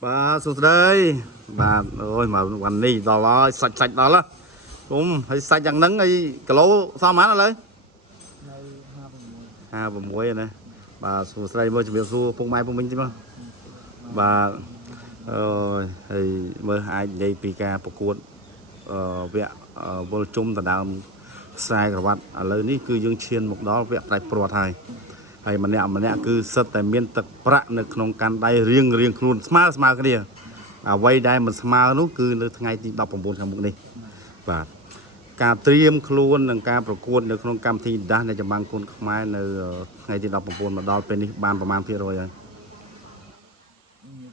Bà sụt đây bà ơi mà quanh đi đó là sạch sạch đó là cũng hay sạch chẳng nắng ấy cái lỗ sao má nó lấy ha và muối này bà sụt đây mới việc su phong mai phong minh chứ mà bà thì mới ai đây pikaประกวดvẽ vô chung tận đào sai cả bạn ở lời ní cứ dương chiên một đó vẽ tại pro thai hay mà nè cứ sật tại miền tậtประในក្នុងកាន់ដៃរៀងខ្លួនស្មើគ្នាអ្វីដែលមិនស្មើនោះគឺនៅថ្ងៃទី19ខាងមុខនេះបាទការត្រៀមខ្លួននឹងការប្រកួតនៅក្នុងកម្មវិធីដាស់នៃចម្បាំងគុនខ្មែរនៅថ្ងៃទី19មកដល់ពេលនេះបានប្រមាណភាគរយហើយ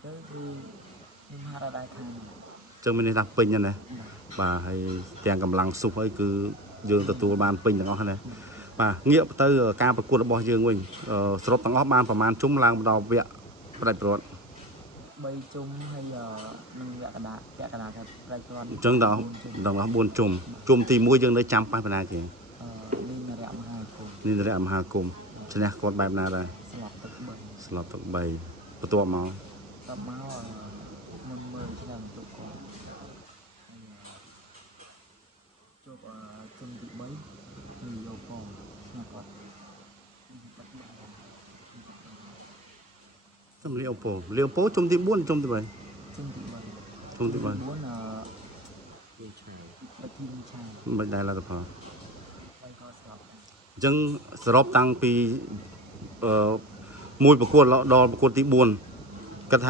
ទៅគឺខ្ញុំហាត់រដែរខាងចឹងមាននេះថាពេញណាបាទហើយទាំងកម្លាំងសុខហើយគឺយើងទទួលបានពេញទាំងអស់ណាបាទងាកទៅការប្រកួតរបស់យើងវិញសរុបទាំងអស់បានប្រមាណជុំឡើងដល់វគ្គផ្ដាច់ប្រវត្តិ3ជុំហើយនឹងវគ្គកណ្ដាលថាផ្ដាច់ប្រវត្តិអញ្ចឹងដល់4ជុំទី1យើងនៅចាំប៉ះបណ្ណាគេនេះនរៈមហាគុំឈ្នះគាត់បែបណាដែរស្លាប់ទឹក3បន្ទាប់មកមុនមើលឆ្នាំទៅគាត់ជប់ជុំទី3គឺយកផងស្នាគាត់សំលៀងអូប៉ូជុំទី4ជុំទី3ជុំទី3 4មិនដែរលទ្ធផលអញ្ចឹងសរុបតាំងពីមួយប្រកួតដល់ប្រកួតទី4គាត់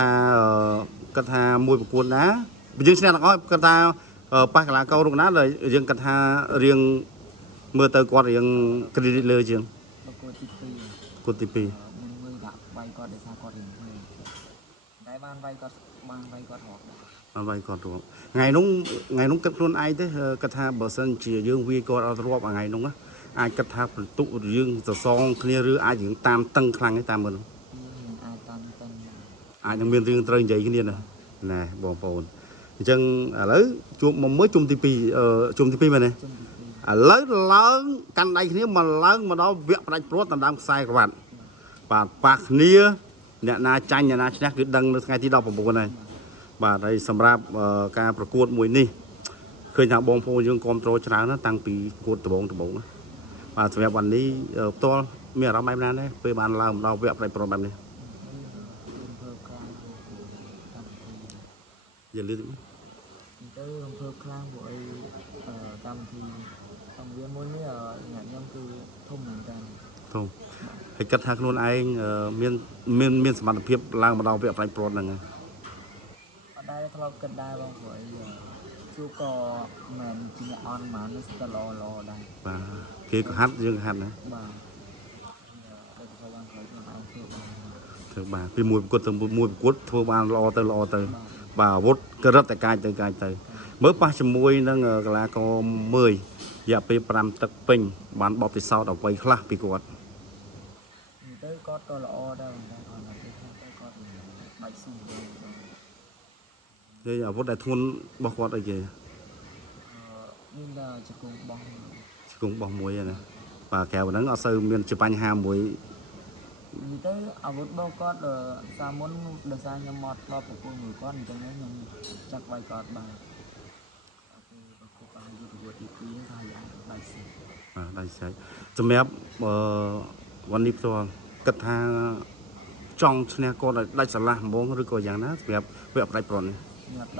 ថាមួយប្រកួតណាយើងឈ្នះទាំងអស់គាត់ថាប៉ះកីឡាកររូបណាដែលយើងគាត់ថារៀងមើលទៅគាត់រៀងគ្រីឌីតលើជាងប្រកួតទី2គាត់ទី2មិនមើលដាក់វាយគាត់ដោយសារគាត់រៀងតែបានវាយគាត់រកបានវាយគាត់រកថ្ងៃនោះគិតខ្លួនឯងទេគាត់ថាបើសិនជាយើងវាយគាត់អត់រាប់ថ្ងៃនោះអាចគិតថាបន្ទុកយើងសសងគ្នាឬអាចយើងតាមតឹងខ្លាំងទេតាមមើលអាចតាមតឹងអាចនឹងមានរឿងត្រូវនិយាយគ្នាណាបងប្អូនអញ្ចឹងឥឡូវជួបមកមើលជុំទី2មែនទេឥឡូវឡើងកាន់ដៃគ្នាមកឡើងមកដល់វគ្គផ្ដាច់ព្រាត់ដណ្ដើមខ្សែក្រវ៉ាត់បាទប៉ះគ្នាអ្នកណាចាញ់អ្នកណាឈ្នះគឺដឹងនៅថ្ងៃទី19ហើយបាទហើយសម្រាប់ការប្រកួតមួយនេះឃើញថាបងប្អូនយើងគ្រប់គ្រងច្រើនណាស់តាំងពីប្រកួតដំបូងណាបាទសម្រាប់วันនេះផ្ទាល់មានអារម្មណ៍បែបណាដែរពេលបានឡើងមកដល់វគ្គផ្ដាច់ព្រាត់បែបនេះនិយាយលឿនទៅអំពើខ្លាំងព្រោះអីកម្មវិធីអង្គវាមួយនេះអ្នកខ្ញុំគឺធំមែនតើធំហើយគិតថាខ្លួនឯងមានសមត្ថភាពឡើងមកដល់វគ្គផ្ដាច់ព្រាត់ហ្នឹងអត់ដែរធ្លាប់គិតដែរបងព្រោះអីជួក៏មិនជាអ្នកអន់មកនេះស្ទើរល្អដែរបាទគេក៏ហាត់យើងហាត់ណាបាទតែក៏បានខ្លួនឯងធ្វើបាទពីមួយប្រកួតទៅមួយប្រកួតធ្វើបានល្អទៅបាទអាវុធក៏រត់តែកាយទៅមើលប៉ះជាមួយនឹងកីឡាករមើយរយៈពេល5ទឹកពេញបានបបពិសោធន៍អ្វីខ្លះពីគាត់ទៅគាត់ក៏ល្អដែរតែគាត់បាច់ស៊ូនេះអាវុធដែលធ្ងន់របស់គាត់អីគេមានតែជង្គង់បោះមួយណាបាទក្រៅហ្នឹងអត់សូវមានជាបញ្ហាមួយនិយាយទៅអាវុធរបស់គាត់សាមុនដោយសារខ្ញុំមកដល់ប្រគល់មួយគាត់អញ្ចឹងខ្ញុំចាក់វាយគាត់បានប្រគល់បានយុទ្ធវត្តទី2ថាយ៉ាងដៃសេបាទដៃសេសម្រាប់วันนี้ផ្ទាល់គិតថាចង់ឈ្នះគាត់ឲ្យដាច់ស្រឡះហ្មងឬក៏យ៉ាងណាសម្រាប់វគ្គផ្ដាច់ព្រាត់នេះសម្រាប់វគ្គ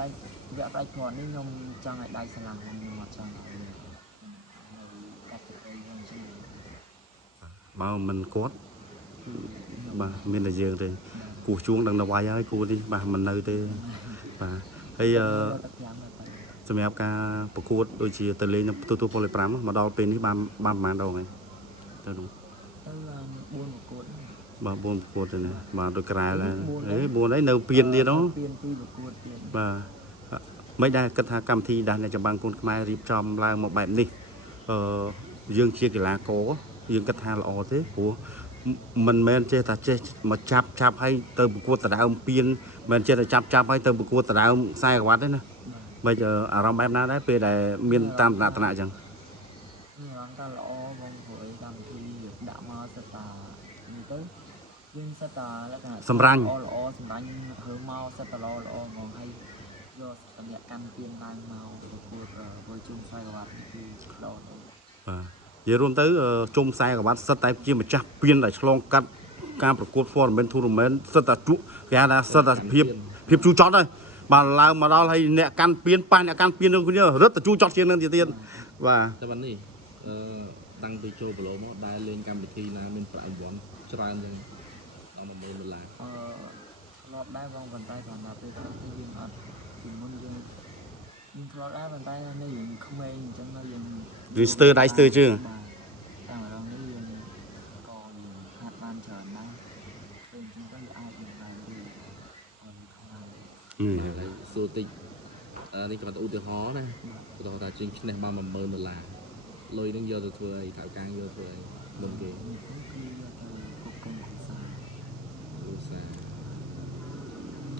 ផ្ដាច់ព្រាត់នេះខ្ញុំចង់ឲ្យដាច់ស្រឡះខ្ញុំអត់ចង់ឲ្យកាត់ទៅខ្ញុំចឹងបើមិនគាត់បាទមានតែយើងទេគូជួងដឹងទៅវាយហើយគូនេះបាទមិននៅទេបាទហើយសម្រាប់ការប្រកួតដូចជាទៅលេងទទួលពល5មកដល់ពេលនេះបានប្រហែលដងហើយទៅនោះទៅ4ប្រកួតបាទ4ប្រកួតទៅណាបាទដូចក្រែល4ហើយនៅពៀនទៀតនោះពៀន2ប្រកួតទៀតបាទមិនដែរគិតថាកម្មវិធីដាស់អ្នកចម្បាំងគុនខ្មែររៀបចំឡើងមកបែបនេះយើងជាកីឡាករយើងគិតថាល្អទេព្រោះមិនមែនចេះតែចេះមកចាប់ឲ្យទៅប្រកួតដណ្ដើមពៀនមិនចេះតែចាប់ឲ្យទៅប្រកួតដណ្ដើមខ្សែក្រវ៉ាត់ទេណាមិនអារម្មណ៍បែបណាដែរពេលដែលមានតាមឋានៈអញ្ចឹងអារម្មណ៍ថាល្អបងព្រោះកម្មវិធីដាក់មកសិតតានេះទៅ យើងសិតតាលក្ខណៈ សម្រាញ់ ល្អសម្រាញ់ហើមកសិតតាល្អហ្មងហើយយកតម្លាក់កាន់ពៀនឡើងមកប្រកួតធ្វើជុំខ្សែក្រវ៉ាត់គឺឆ្ដោត បាទនិយាយរួមទៅជុំខ្សែក្រវ៉ាត់សិតតែជាម្ចាស់ពៀនដែលឆ្លងកាត់ការប្រកួត tournament សិតតែជក់គេហៅថាសិតតែភាពជូរចត់ហើយបាទឡើងមកដល់ហើយអ្នកកាន់ពៀនប៉ះអ្នកកាន់ពៀននឹងគ្នារត់ទៅជូរចត់ជាងនឹងទៀតបាទ តែបាននេះតាំងពីចូលប្រឡូមកដែលលេងកម្មវិធីណាមានប្រាក់រង្វាន់ច្រើនយ៉ាងដល់$10000 ធ្លាប់ដែរបងប៉ុន្តែគ្រាន់តែពេលខ្លះគឺយើងអត់ពីមុនយើងធ្លាប់ដែរប៉ុន្តែនៅយើងក្មេងអញ្ចឹងនៅយើង វាស្ទើរដៃស្ទើរជើង តែម្ដងនេះយើងក៏យើងហាត់បានច្រើនដែរពេលអញ្ចឹងទៅអាចនឹងដែរឬឲ្យខ្លាំង ហើយសួរតិចនេះគាត់ឧទាហរណ៍ណាឧទាហរណ៍ថាជាងឈ្នះបាន$10000លុយនឹងយកទៅធ្វើអីថៅកាងយកធ្វើអីមុនគេ គឺយកទៅគ្រប់គ្រងគ្រួសារ ឧស្សាហ៍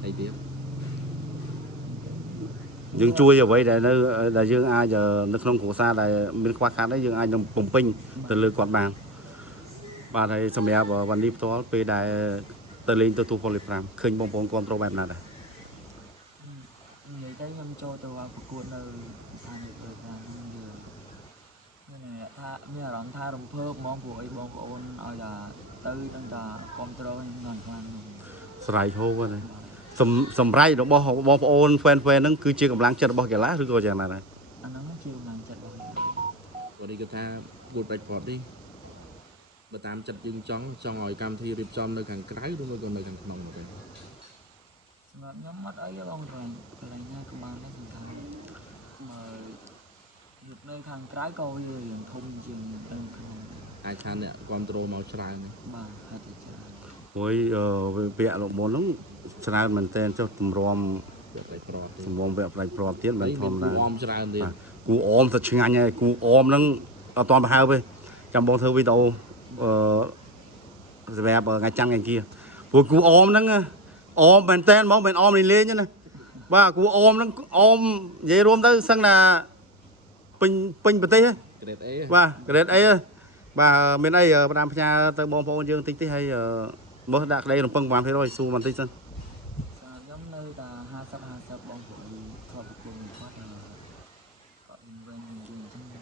ហើយទៀត យើងជួយអ្វីដែលនៅដែលយើងអាចនៅក្នុងគ្រួសារដែលមានខ្វះខាតđấyយើងអាចនឹងបំពេញទៅលើគាត់បានបាទហើយសម្រាប់វ៉ាន់នេះផ្ទាល់ពេលដែលទៅលេងទៅទូប៉ូលី5ឃើញបងប្អូនគ្រប់គ្រងបែបណាដែរ និយាយទៅខ្ញុំចូលទៅប្រកួតនៅស្ថានីយ៍ប្រចាំខ្ញុំយល់មានថាមានអារម្មណ៍ថារំភើបហ្មងព្រោះអីបងប្អូនឲ្យថាទៅទាំងតាគ្រប់គ្រងខ្ញុំខ្លាំងខ្លាំង ស្រ័យហូបហ្នឹងសម្រៃរបស់បងប្អូន fan ហ្នឹងគឺជាកម្លាំងចិត្តរបស់កីឡាឬក៏យ៉ាងណាដែរ អាហ្នឹងជាកម្លាំងចិត្តរបស់ខ្ញុំ គាត់នេះគាត់ថាគួរបែកព្រាត់នេះបើតាមចិត្តយើងចង់ឲ្យកម្មវិធីរៀបចំនៅខាងក្រៅឬមួយក៏នៅខាងក្នុងទេ សម្រាប់ខ្ញុំអត់អីទេបងកន្លែងណាក៏បានដែរសំខាន់បើយកនៅខាងក្រៅក៏វារៀងធំជាងនៅក្នុង អាចថាអ្នកគ្រប់គ្រងមកច្រើន បាទហើយទៅច្រើន ព្រោះពាក្យលោកមុនហ្នឹងច្រើនមែនតើចុះទម្រាំ បែកព្រាត់ទេ សម្ងបែបផ្លាច់ព្រាត់ទៀតមិនធម្មតា គូអមច្រើនទៀត គូអមទៅឆ្ងាញ់ហើយគូអមហ្នឹងអត់តាន់ប្រហែលទេចាំបងធ្វើវីដេអូសម្រាប់ថ្ងៃច័ន្ទថ្ងៃkiaព្រោះគូអមហ្នឹងអមមែនតើហ្មងមិនអមលេងទេណាបាទគូអមហ្នឹងអមនិយាយរួមទៅសឹងថាពេញប្រទេស grade A បាទ grade A បាទមានអីផ្ដាំផ្ញើទៅបងប្អូនយើងតិចតិចហើយមើលដាក់ក្តីរំពឹងប្រហែល%ស៊ូបន្តិចសិន សម្រាប់ខ្ញុំនៅតែ50បងប្អូនខកប្រគំគាត់គាត់វិញយូរអញ្ចឹងគឺ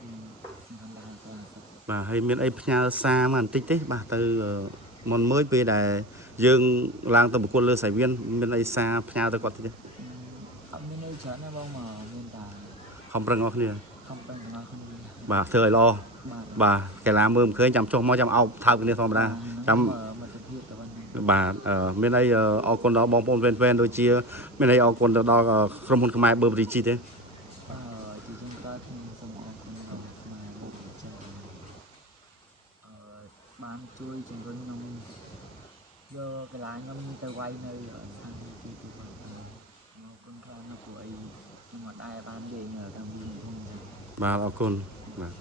សំខាន់ដែរ50 បាទហើយមានអីផ្ញើសារមកបន្តិចទេបាទទៅមុនមើលពេលដែលយើងឡើងទៅប្រកួតលើសៃវៀនមានអីសារផ្ញើទៅគាត់តិចទេ អត់មានអីច្រើនទេបងមកមានតែ ខំប្រឹងអស់គ្នា ខំប្រឹងរបស់គ្នា បាទធ្វើឲ្យល្អ បាទ បាទកីឡាមើលមិនឃើញចាំចុះមកចាំអោបថើបគ្នាធម្មតាចាំ មិត្តភាពទៅវិញ បាទមានអីអរគុណដល់បងប្អូនវេនដូចជាមានអីអរគុណទៅដល់ក្រុមហ៊ុនខ្មែរបឺបរីជីទេ ជាជំនឿខ្ញុំសូមអរគុណដល់ខ្មែរបុព្វជិតបានជួយជំរុញខ្ញុំយកកន្លែងខ្ញុំទៅវាយនៅស្ថានភាពទី2បាទអរគុណខ្លាំងណាស់ព្រោះអីខ្ញុំអត់ដែរបានលេងតាមវិញខ្ញុំ បាទអរគុណបាទ